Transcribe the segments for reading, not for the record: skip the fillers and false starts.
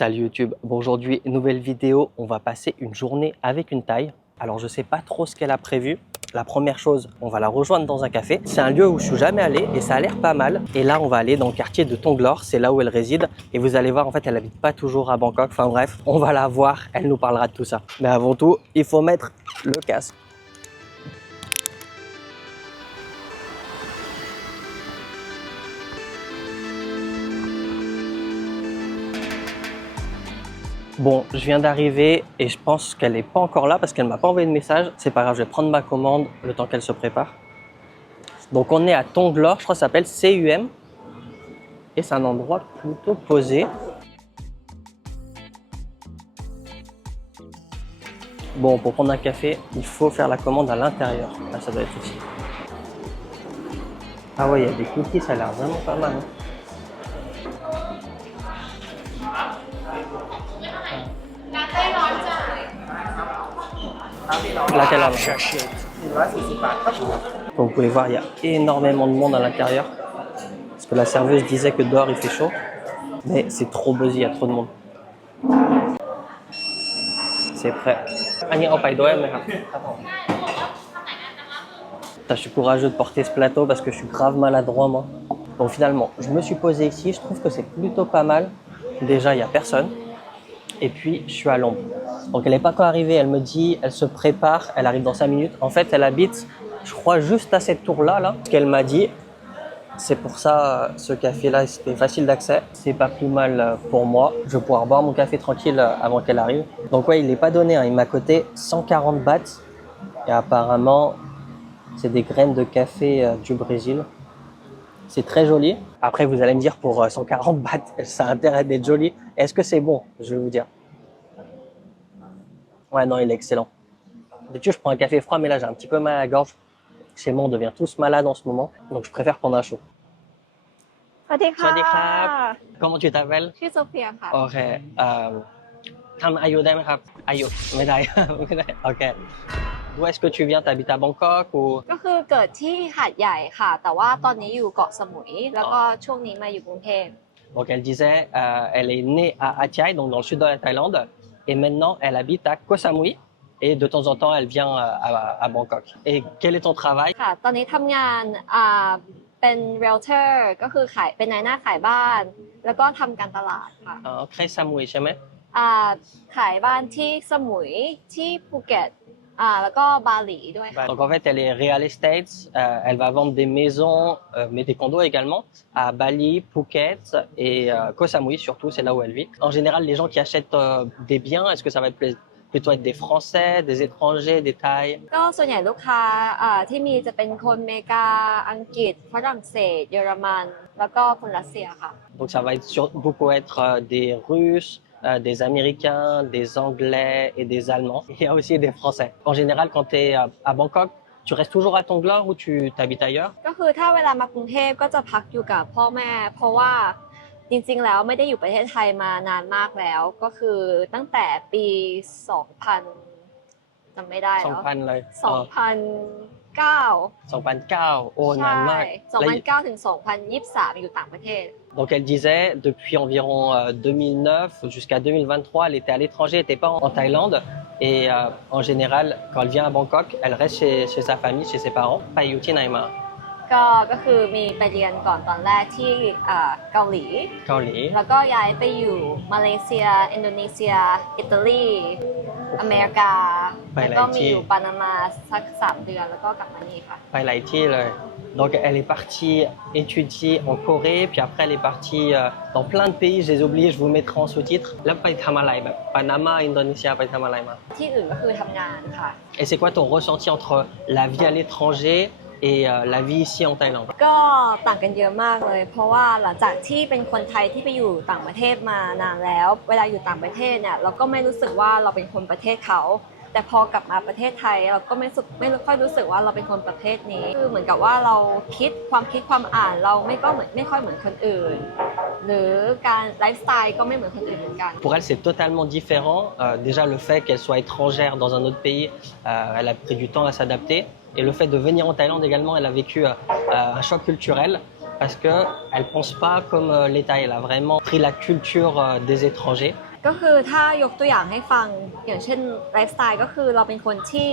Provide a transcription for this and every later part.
Salut YouTube, bon aujourd'hui nouvelle vidéo, on va passer une journée avec une Thaï. Alors je sais pas trop ce qu'elle a prévu. La première chose, on va la rejoindre dans un café. C'est un lieu où je suis jamais allé et ça a l'air pas mal. Et là on va aller dans le quartier de Tonglor, c'est là où elle réside. Et vous allez voir en fait elle habite pas toujours à Bangkok. Enfin bref, on va la voir, elle nous parlera de tout ça. Mais avant tout, il faut mettre le casque. Bon, je viens d'arriver et je pense qu'elle n'est pas encore là parce qu'elle m'a pas envoyé de message. C'est pas grave, je vais prendre ma commande le temps qu'elle se prépare. Donc on est à Tonglor, je crois que ça s'appelle CUM. Et c'est un endroit plutôt posé. Bon, pour prendre un café, il faut faire la commande à l'intérieur. Là, ça doit être ici. Ah ouais, il y a des cookies, ça a l'air vraiment pas mal. Laquelle là? Comme vous pouvez voir, il y a énormément de monde à l'intérieur. Parce que la serveuse disait que dehors il fait chaud. Mais c'est trop buzzy, il y a trop de monde. C'est prêt. Je suis courageux de porter ce plateau parce que je suis grave maladroit moi. Donc finalement, je me suis posé ici, je trouve que c'est plutôt pas mal. Déjà, il n'y a personne. Et puis, je suis à l'ombre. Donc elle n'est pas encore arrivée, elle me dit, elle se prépare, elle arrive dans 5 minutes. En fait, elle habite, je crois, juste à cette tour-là, là, ce qu'elle m'a dit. C'est pour ça, ce café-là, c'était facile d'accès. C'est pas plus mal pour moi. Je vais pouvoir boire mon café tranquille avant qu'elle arrive. Donc ouais, il n'est pas donné, hein. Il m'a coûté 140 bahts. Et apparemment, c'est des graines de café du Brésil. C'est très joli. Après, vous allez me dire, pour 140 bahts, ça a intérêt d'être joli. Est-ce que c'est bon? Je vais vous dire. Ouais, non, il est excellent. D'habitude, je prends un café froid, mais là, j'ai un petit peu mal à la gorge. Chez moi, on devient tous malades en ce moment. Donc, je préfère prendre un chaud. สวัสดีค่ะ Sawadee krab. Comment tu t'appelles? ชื่อโซเฟียค่ะ โอเคทำอายุได้ไหมครับอายุไม่ได้ ไม่ได้ โอเค D'où est-ce que tu viens? T'habites à Bangkok ou? ก็คือเกิดที่หาดใหญ่ค่ะ แต่ว่าตอนนี้อยู่เกาะสมุย แล้วก็ช่วงนี้มาอยู่กรุงเทพ Donc elle disait, elle est née à Hat Yai, donc dans le sud de la Thaïlande, et maintenant elle habite à Koh Samui, et de temps en temps elle vient à Bangkok. Et quel est ton travail? ค่ะ ตอนนี้ทำงานเป็น realtor ก็คือขายเป็นนายหน้าขายบ้าน แล้วก็ทำการตลาดค่ะ Koh Samui ใช่ไหม ขายบ้านที่สมุยที่ภูเก็ตแล้วก็บาหลีด้วยค่ะ Donc en fait elle est real estate, elle va vendre des maisons, mais des condos également, à Bali, Phuket et Koh Samui surtout, c'est là où elle vit. En général les gens qui achètent des biens, est-ce que ça va être plutôt être des Français, des étrangers, des Thaïs? ก็ส่วนใหญ่ลูกค้าที่มีจะเป็นคนอเมริกาอังกฤษฝรั่งเศสเยอรมันแล้วก็คนรัสเซียค่ะ Donc ça va être beaucoup être des Russes, des Américains, des Anglais et des Allemands. Il y a aussi des Français. En général, quand tu es à Bangkok, tu restes toujours à Tonglor ou tu t'habites ailleurs? ก็คือถ้าเวลามากรุงเทพก็จะพักอยู่กับพ่อแม่เพราะว่าจริงๆแล้วไม่ได้อยู่ประเทศไทยมานานมากแล้วก็คือตั้งแต่ปี 2000 จำไม่ได้แล้ว 2,000 เลย 2009 2009 โอ้นานมาก 2009 ถึง 2023 อยู่ต่างประเทศ Donc elle disait, depuis environ 2009 jusqu'à 2023, elle était à l'étranger, elle n'était pas en Thaïlande. Et en général, quand elle vient à Bangkok, elle reste chez sa famille, chez ses parents. Pas Yuti Naima. ก็คือมีไปเรียนก่อนตอนแรกที่เกาหลี Kaoli. แล้วก็ย้ายไปอยู่มาเลเซียอินโดนีเซียอิตาลีอเมริกาแล้วก็มีอยู่ปานามาสัก3 เดือนแล้วก็กลับมานี่ค่ะ Pas Haïti. Donc elle est partie étudier en Corée, puis après elle est partie dans plein de pays, je les oublie, je vous mettrai en sous-titres. Là, pas Tamalai, Panama, Indonésie, pas Tamalai. ที่อื่นก็คือทำงานค่ะ Et c'est quoi ton ressenti entre la vie à l'étranger et la vie ici en Thaïlande? ก็ต่างกันเยอะมากเลยเพราะว่าหลังจากที่เป็นคนไทยที่ไปอยู่ต่างประเทศมานานแล้วเวลาอยู่ต่างประเทศเนี่ยเราก็ไม่รู้สึกว่าเราเป็นคนประเทศเขาแต่พอกลับมาประเทศไทยเราก็ไม่ค่อยรู้สึกว่าเราเป็นคนประเทศนี้คือเหมือนกับว่าเราคิดความอ่านเราไม่ค่อยเหมือนคนอื่นหรือการไลฟ์สไตล์ก็ไม่เหมือนคนอื่นเหมือนกัน Pour elle, c'est totalement différent. Déjà, le fait qu'elle soit étrangère dans un autre pays, elle a pris du temps à s'adapter. Et le fait de venir en Thaïlande également, elle a vécu un choc culturel. parce qu'elle ne pense pas comme l'État. Elle a vraiment pris la culture des étrangers. ก็คือถ้ายกตัวอย่างให้ฟังอย่างเช่นไลฟ์สไตล์ก็คือเราเป็นคนที่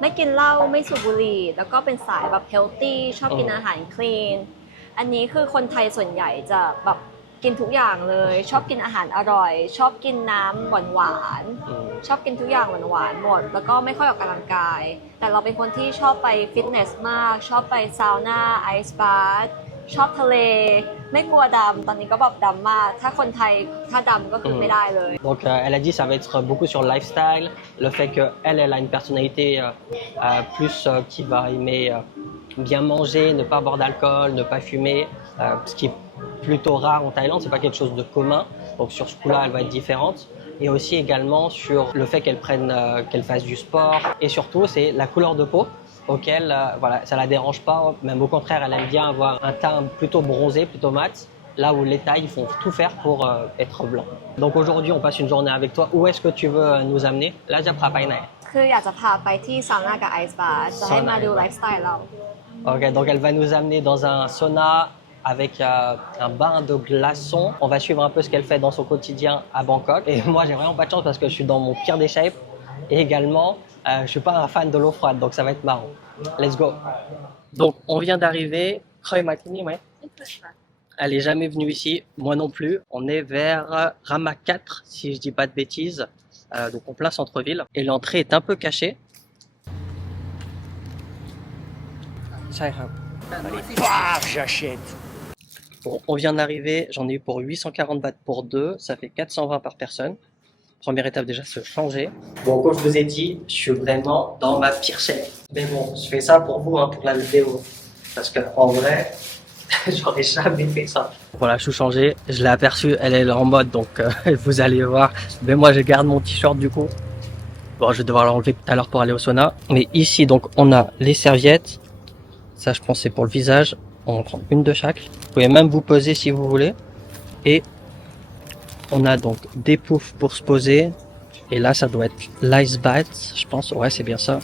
ไม่กินเหล้าไม่สูบบุหรี่แล้วก็เป็นสายแบบเฮลตี้ชอบกินอาหารคลีนอันนี้คือคนไทยส่วนใหญ่จะแบบกินทุกอย่างเลยชอบกินอาหารอร่อยชอบกินน้ำหวานๆชอบกินทุกอย่างหวานๆหมดแล้วก็ไม่ค่อยออกกำลังกายแต่เราเป็นคนที่ชอบไปฟิตเนสมากชอบไปซาวน่าไอซ์บาร์ชอบทะเลไม่กลัวดำตอนนี้ก็แบบดำมากถ้าคนไทยถ้าดำก็คือไม่ได้เลย Donc elle a dit ça va être beaucoup sur le lifestyle, le fait qu'elle elle a une personnalité plus qui va aimer bien manger, ne pas boire d'alcool, ne pas fumer, ce qui est plutôt rare en Thaïlande, c'est pas quelque chose de commun. Donc sur ce coup-là, elle va être différente. Et aussi également sur le fait qu'elle prenne, qu'elle fasse du sport. Et surtout, c'est la couleur de peau auquel, voilà, ça la dérange pas. Même au contraire, elle aime bien avoir un teint plutôt bronzé, plutôt mat. Là où les Thaïs font tout faire pour être blanc. Donc aujourd'hui, on passe une journée avec toi. Où est-ce que tu veux nous amener? Là, j'ai pris à คืออยากจะพาไปที่ซาวน่ากับไอซ์บาร์จะให้มาดูไลฟ์สไตล์เรา Ok, donc elle va nous amener dans un sauna avec un bain de glaçons. On va suivre un peu ce qu'elle fait dans son quotidien à Bangkok. Et moi, j'ai vraiment pas de chance parce que je suis dans mon pire des shapes. Et également, je suis pas un fan de l'eau froide, donc ça va être marrant. Let's go. Donc, on vient d'arriver. Khoi Makini, ouais. Elle est jamais venue ici, moi non plus. On est vers Rama 4, si je dis pas de bêtises. Donc en plein centre-ville. Et l'entrée est un peu cachée. Paf, j'achète. Bon, on vient d'arriver, j'en ai eu pour 840 bahts pour deux, ça fait 420 par personne. Première étape déjà, se changer. Bon, comme je vous ai dit, je suis vraiment dans ma pire shape. Mais bon, je fais ça pour vous, hein, pour la vidéo. Parce que en vrai, j'aurais jamais fait ça. Voilà, je suis changé, je l'ai aperçue, elle est en mode, donc vous allez voir. Mais moi, je garde mon t-shirt du coup. Bon, je vais devoir l'enlever tout à l'heure pour aller au sauna. Mais ici, donc, on a les serviettes. Ça, je pense, c'est pour le visage. On en prend une de chaque. Vous pouvez même vous poser si vous voulez. Et on a donc des poufs pour se poser. Et là, ça doit être l'ice bath, je pense. Ouais, c'est bien ça.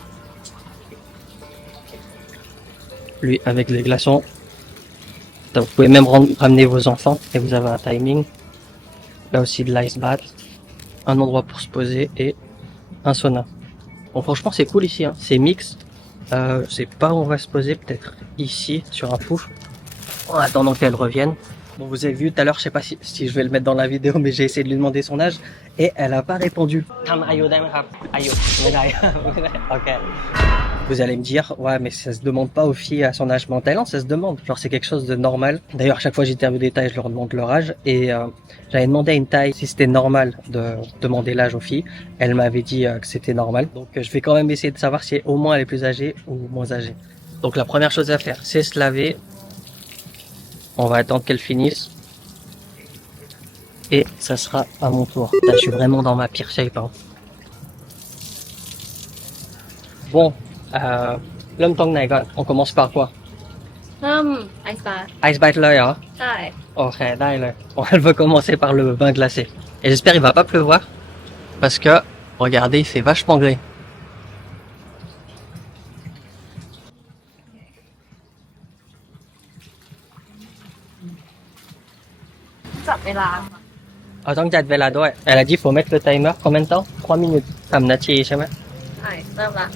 Lui, avec les glaçons. Donc, vous pouvez même ramener vos enfants et vous avez un timing. Là aussi, de l'ice bath. Un endroit pour se poser et un sauna. Bon, franchement, c'est cool ici, hein. C'est mix. Je sais pas où on va se poser, peut-être ici, sur un pouf. En attendant qu'elle revienne. Bon, vous avez vu tout à l'heure, je sais pas si je vais le mettre dans la vidéo, mais j'ai essayé de lui demander son âge et elle a pas répondu. Ok. Vous allez me dire, ouais, mais ça se demande pas aux filles à son âge. Mais en Thaïlande, ça se demande. Genre, c'est quelque chose de normal. D'ailleurs, à chaque fois que j'interviewe des Thaïs, je leur demande leur âge. Et j'avais demandé à une Thaï si c'était normal de demander l'âge aux filles. Elle m'avait dit que c'était normal. Donc, je vais quand même essayer de savoir si au moins elle est plus âgée ou moins âgée. Donc, la première chose à faire, c'est se laver. On va attendre qu'elle finisse. Et ça sera à mon tour. Là, je suis vraiment dans ma pire shape, hein. Bon. L'homme tong này on commence par quoi? ไอซ์บาร์ Ice bite là, hein? ใช่ Ok, là. Bon, elle veut commencer par le bain glacé. Et j'espère qu'il va pas pleuvoir. Parce que, regardez, il fait vachement gris. จับเวลา ต้องจัดเวลาด้วย Elle a dit faut mettre le timer. Combien de temps? 3 minutes. 3 นาทีใช่ไหม ใช่เริ่มละ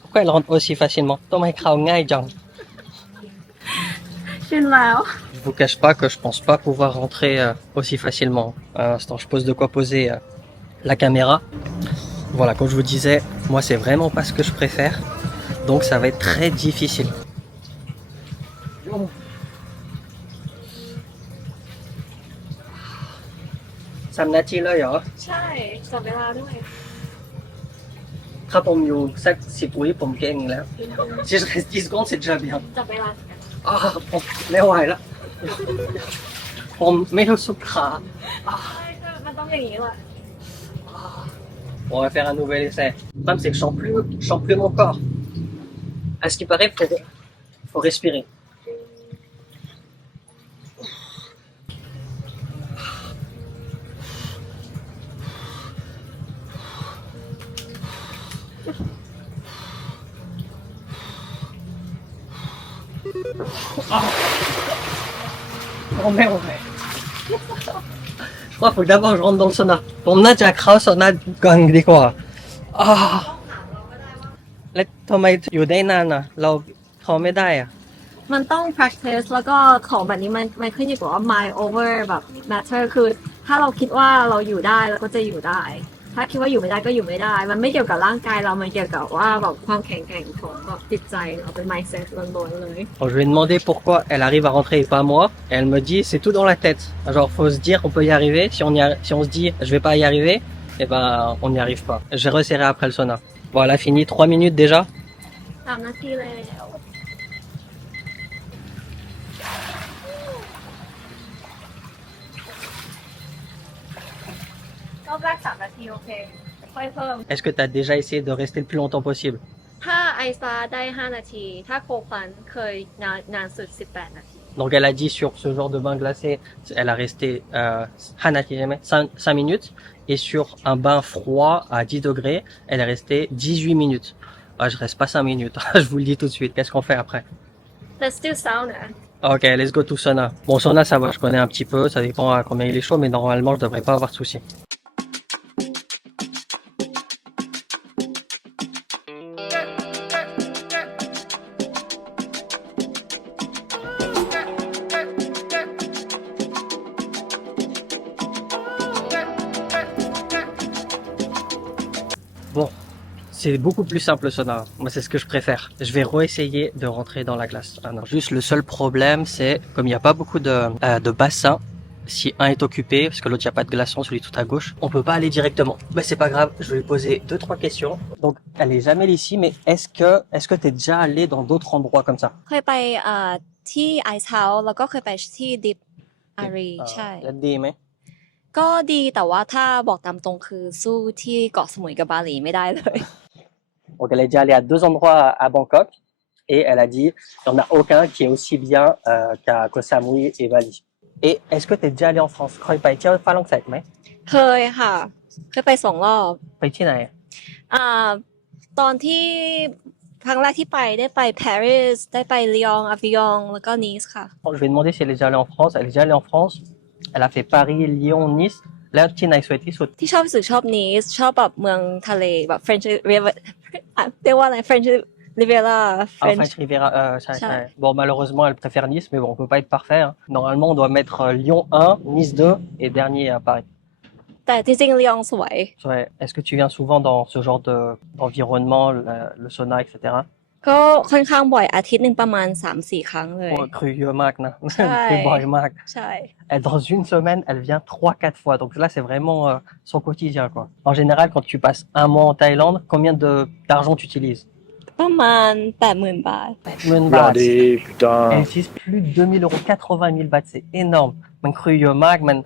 Pourquoi elle rentre aussi facilement? ต้องให้เขาง่ายจัง ชินแล้ว Je vous cache pas que je pense pas pouvoir rentrer aussi facilement. À l'instant, je pose de quoi poser la caméra. Voilà, comme je vous disais, moi c'est vraiment pas ce que je préfère. Donc ça va être très difficile. Ça me natit là, hein? ใช่จับเวลาด้วย ถ้าผมอยู่สัก10 วิผมเก่งแล้ว Si je reste 10 secondes, c'est déjà bien. จับเวลา ผมไม่ไหวแล้ว ผมไม่รู้สึกขา ใช่มันต้องอย่างนี้แหละ On va faire un nouvel essai. Le problème, c'est que je sens plus mon corps. À ce qui paraît, faut respirer. Oh merde. Je crois qu'il faut que d'abord je rentre dans le sauna. ผมน่าจะเข้าซาวน่าก่อนดีกว่าแล้วทำไมอยู่ได้นานอ่ะเราท้อไม่ได้อ่ะ มันต้อง practice แล้วก็ของแบบนี้มันขึ้นอยู่กับว่า mind over แบบ matter คือถ้าเราคิดว่าเราอยู่ได้เราก็จะอยู่ได้ ถ้าคิดว่าอยู่ไม่ได้ก็อยู่ไม่ได้ มันไม่เกี่ยวกับร่างกายเรามันเกี่ยวกับว่าแบบความแข็งแกร่งของแบบจิตใจเราเป็น mindset ล้วนๆเลย Bon, je lui ai demandé pourquoi elle arrive à rentrer et pas moi. Et elle me dit c'est tout dans la tête. Genre faut se dire qu'on peut y arriver. Si on se dit je vais pas y arriver, eh ben on n'y arrive pas. Je vais resserrer après le sauna. Voilà, fini 3 minutes déjà. 3 นาทีแล้วรอบแรก3 นาทีโอเคค่อยเพิ่ม Est-ce que tu as déjà essayé de rester le plus longtemps possible? ถ้าไอซ์ฟ้าได้5 นาที ถ้าโคฟันเคยนานสุด18 นาที Donc elle a dit sur ce genre de bain glacé, elle a resté 5 minutes. Et sur un bain froid à 10 degrés, elle est restée 18 minutes. Ah, je reste pas 5 minutes, je vous le dis tout de suite. Qu'est-ce qu'on fait après? Let's do sauna. Ok, let's go to sauna. Bon, sauna, ça va, je connais un petit peu, ça dépend à combien il est chaud, mais normalement, je devrais pas avoir de soucis. Bon, c'est beaucoup plus simple le sauna. Moi, c'est ce que je préfère. Je vais réessayer de rentrer dans la glace. Ah non. Juste le seul problème, c'est comme il n'y a pas beaucoup de bassins, si un est occupé, parce que l'autre il n'y a pas de glaçon, celui tout à gauche, on peut pas aller directement. Mais c'est pas grave, je vais lui poser 2-3 questions. Donc, elle est jamais ici, mais est-ce que t'es déjà allé dans d'autres endroits comme ça? เคยไปที่ไอซ์เฮาส์แล้วก็เคยไปที่ดิฟอารีใช่ แล้วดีไหม ก็ดีแต่ว่าถ้าบอกตามตรงคือสู้ที่เกาะสมุยกับบาหลีไม่ได้เลย Donc, elle est déjà allée à 2 endroits à Bangkok, et elle a dit, il n'y en a aucun qui est aussi bien qu'à Koh Samui et Bali. Et est-ce que t'es déjà allé en France? เคยไปเที่ยวฝรั่งเศสไหม เคยค่ะ เคยไป2 รอบ ไปที่ไหน ตอนที่ครั้งแรกที่ไปได้ไปปารีสได้ไปลียงอาวิยองแล้วก็นีสค่ะ Je vais demander si elle est déjà allée en France. Elle est déjà allée en France. Elle a fait Paris, Lyon, Nice. แล้วที่ไหนสวยที่สุด ที่ชอบที่สุดชอบนีสชอบแบบเมืองทะเลแบบ French Riviera เรียกว่าอะไร French Riviera French Riviera, Bon, malheureusement, elle préfère Nice, mais bon, on peut pas être parfait. Hein. Normalement, on doit mettre Lyon 1, Nice 2 et dernier à Paris. แต่จริงๆลียงสวย Ouais. Est-ce que tu viens souvent dans ce genre d'environnement, le sauna, etc. ก็ค่อนข้างบ่อยอาทิตย์หนึ่งประมาณ 3-4 ครั้งเลย Oh, cru mak, na. ใช่ Cru boy mak. ใช่ Dans une semaine, elle vient 3-4 fois. Donc là, c'est vraiment son quotidien, quoi. En général, quand tu passes un mois en Thaïlande, combien d'argent tu utilises? ประมาณ 80,000 บาท Blindé, putain. Elle utilise plus de 2000 euros, 80 000 bahts, c'est énorme. Man cru mak, man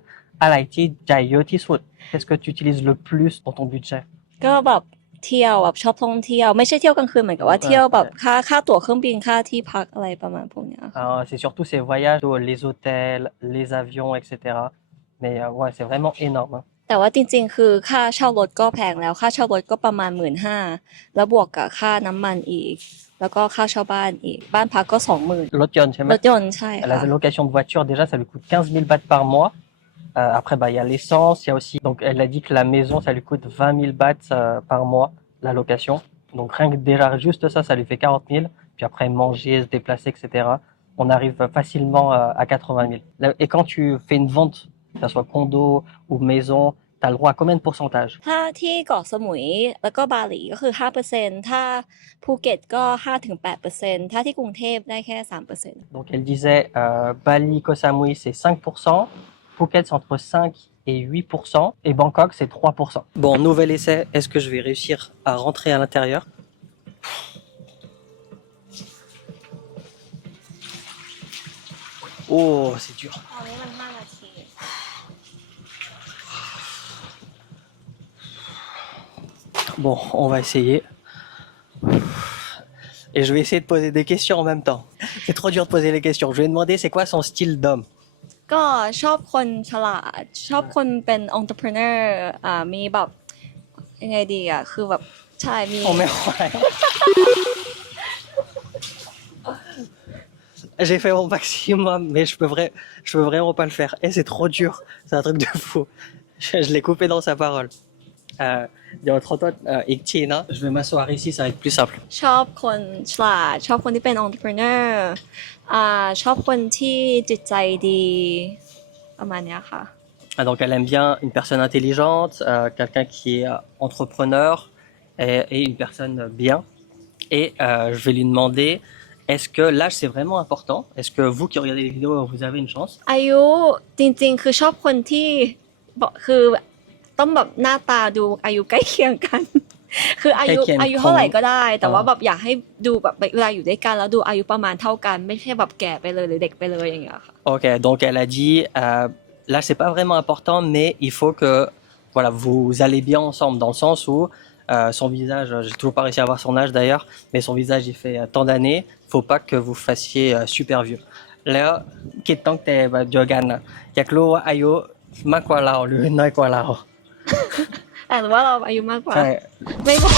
alaiti jayoti sout. Qu'est-ce que tu utilises le plus dans ton budget? ก็แบบเที่ยวแบบชอบท่องเที่ยวไม่ใช่เที่ยวกลางคืนเหมือนกับว่าเที่ยวแบบค่าตั๋วเครื่องบินค่าที่พักอะไรประมาณพวกเนี้ยค่ะ C'est surtout ces voyages, les hôtels, les avions, etc. Mais ouais, c'est vraiment énorme. Hein. แต่ว่าจริงๆคือค่าเช่ารถก็แพงแล้วค่าเช่ารถก็ประมาณ 15,000 แล้วบวกกับค่าน้ำมันอีกแล้วก็ค่าเช่าบ้านอีกบ้านพักก็ 20,000 L'Otion, chez รถยนต์ใช่ La ค่ะ location de voiture, déjà, ça lui coûte 15 000 bahts par mois. Après, bah, il y a l'essence, il y a aussi. Donc, elle a dit que la maison, ça lui coûte 20 000 bahts par mois, la location. Donc, rien que déjà, juste ça lui fait 40 000. Puis après, manger, se déplacer, etc. On arrive facilement à 80 000. Et quand tu fais une vente, que ce soit condo ou maison, tu as le droit à combien de pourcentage? ถ้าที่เกาะสมุยแล้วก็บาหลีก็คือ 5% ถ้าภูเก็ตก็ 5-8% ถ้าที่กรุงเทพได้แค่ 3% Donc, elle disait Bali, Koh Samui, c'est 5%. Phuket, c'est entre 5 et 8%. Et Bangkok, c'est 3%. Bon, nouvel essai. Est-ce que je vais réussir à rentrer à l'intérieur? Oh, c'est dur. ตอนนี้มัน5 นาที Bon, on va essayer. Et je vais essayer de poser des questions en même temps. C'est trop dur de poser les questions. Je vais demander c'est quoi son style d'homme. ก็ชอบคนฉลาดชอบคนเป็น entrepreneur มีแบบยังไงดีอ่ะคือแบบใช่มี On met ouais. J'ai fait mon maximum, mais je peux vraiment pas le faire. Et c'est trop dur. C'est un truc de fou. Je l'ai coupé dans sa parole.เดี๋ยวขอโทษอีกทีนะ Je vais m'asseoir ici, ça va être plus simple. ชอบคนฉลาดชอบคนที่เป็น entrepreneur ชอบคนที่จิตใจดีประมาณเนี้ยค่ะ Donc elle aime bien une personne intelligente, quelqu'un qui est entrepreneur et une personne bien. Et je vais lui demander, est-ce que l'âge c'est vraiment important? Est-ce que vous qui regardez les vidéos, vous avez une chance? อายุจริงๆคือชอบคนที่บอกคือต้องแบบหน้าตาดูอายุใกล้เคียงกัน คืออายุเท่าไหร่ก็ได้แต่ว่าแบบอยากให้ดูแบบเวลาอยู่ด้วยกันแล้วดูอายุประมาณเท่ากันไม่ใช่แบบแก่ไปเลยหรือเด็กไปเลยอย่างเงี้ยค่ะ Ok, donc elle a dit, là c'est pas vraiment important, mais il faut que voilà, vous allez bien ensemble dans le sens où son visage, j'ai toujours pas réussi à voir son âge d'ailleurs, mais son visage il fait tant d'années, faut pas que vous fassiez super vieux. Là, qui tant que t'es jogan, yaklo ayo makwalao, le noikwalao. แต่ว่าเราอายุมากกว่าไม่บอก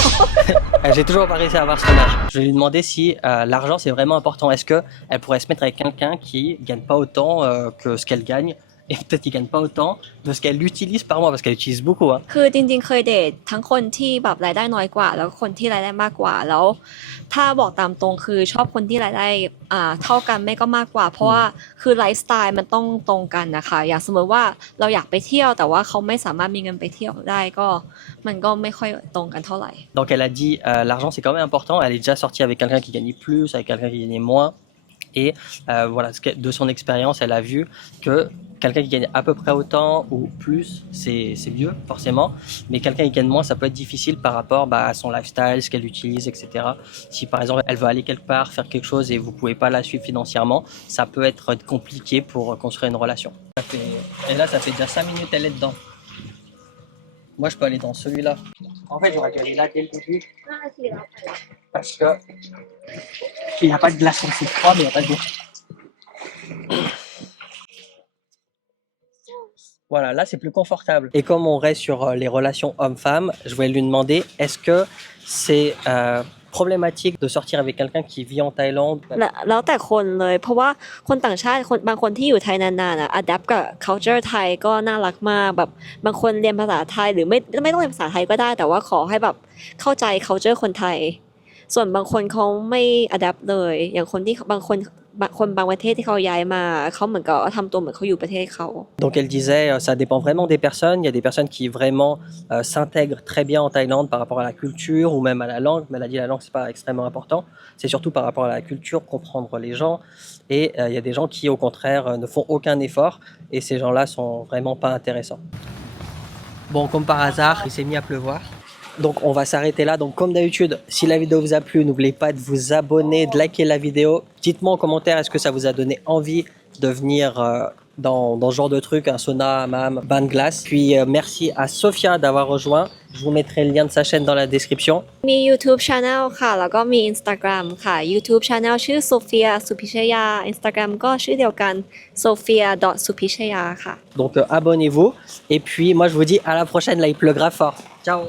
J'ai toujours pas réussi à avoir son âge. Je vais lui demander si l'argent c'est vraiment important. Est-ce que elle pourrait se mettre avec quelqu'un qui gagne pas autant que ce qu'elle gagne et peut-être qu'il gagne pas autant de ce qu'elle utilise par mois parce qu'elle utilise beaucoup. Hein. คือจริงๆเคยเดททั้งคนที่แบบรายได้น้อยกว่าแล้วคนที่รายได้มากกว่าแล้วถ้าบอกตามตรงคือชอบคนที่รายได้เท่ากันไม่ก็มากกว่าเพราะว่าคือไลฟ์สไตล์มันต้องตรงกันนะคะอย่างสมมติว่าเราอยากไปเที่ยวแต่ว่าเขาไม่สามารถมีเงินไปเที่ยวได้ก็มันก็ไม่ค่อยตรงกันเท่าไหร่ Donc elle a dit l'argent c'est quand même important. Elle est déjà sortie avec quelqu'un qui gagnait plus, avec quelqu'un qui gagnait moins. Et voilà, de son expérience, elle a vu que quelqu'un qui gagne à peu près autant ou plus, c'est mieux forcément. Mais quelqu'un qui gagne moins, ça peut être difficile par rapport à son lifestyle, ce qu'elle utilise, etc. Si par exemple elle veut aller quelque part, faire quelque chose et vous pouvez pas la suivre financièrement, ça peut être compliqué pour construire une relation. Et là, ça fait déjà 5 minutes elle est dedans. Moi, je peux aller dans celui-là. En fait, j'aurais dû aller là dès le début. Parce que il n'y a pas de glaçon, c'est froid, mais il n'y a pas de glaçon. Voilà, là c'est plus confortable. Et comme on reste sur les relations hommes-femmes, je voulais lui demander, est-ce que c'est problématique de sortir avec quelqu'un qui vit en Thaïlande? แล้วแต่คนเลยเพราะว่าคนต่างชาติบางคนที่อยู่ไทยนานๆอะadapt กับ culture ไทยก็น่ารักมากแบบบางคนเรียนภาษาไทยหรือไม่ต้องเรียนภาษาไทยก็ได้แต่ว่าขอให้แบบเข้าใจ culture คนไทยส่วนบางคนเขาไม่ adapt เลยอย่างคนที่บางประเทศที่เขาย้ายมาเขาเหมือนกับทำตัวเหมือนเขาอยู่ประเทศเขา Donc elle disait ça dépend vraiment des personnes. Il y a des personnes qui vraiment s'intègrent très bien en Thaïlande par rapport à la culture ou même à la langue. Mais elle a dit la langue c'est pas extrêmement important. C'est surtout par rapport à la culture, comprendre les gens. Et il y a des gens qui au contraire ne font aucun effort et ces gens-là sont vraiment pas intéressants. Bon, comme par hasard, il s'est mis à pleuvoir. Donc on va s'arrêter là. Donc comme d'habitude, si la vidéo vous a plu, n'oubliez pas de vous abonner, de liker la vidéo. Dites-moi en commentaire, est-ce que ça vous a donné envie de venir dans ce genre de truc, un sauna, hammam, bain de glace. Puis merci à Sophia d'avoir rejoint. Je vous mettrai le lien de sa chaîne dans la description. มี YouTube Channel ค่ะแล้วก็มี Instagram ค่ะ YouTube Channel ชื่อ Sophia Supichaya Instagram ก็ชื่อเดียวกัน sophia.supichaya ค่ะ Donc abonnez-vous. Et puis moi je vous dis à la prochaine, là il pleut grave fort. Ciao.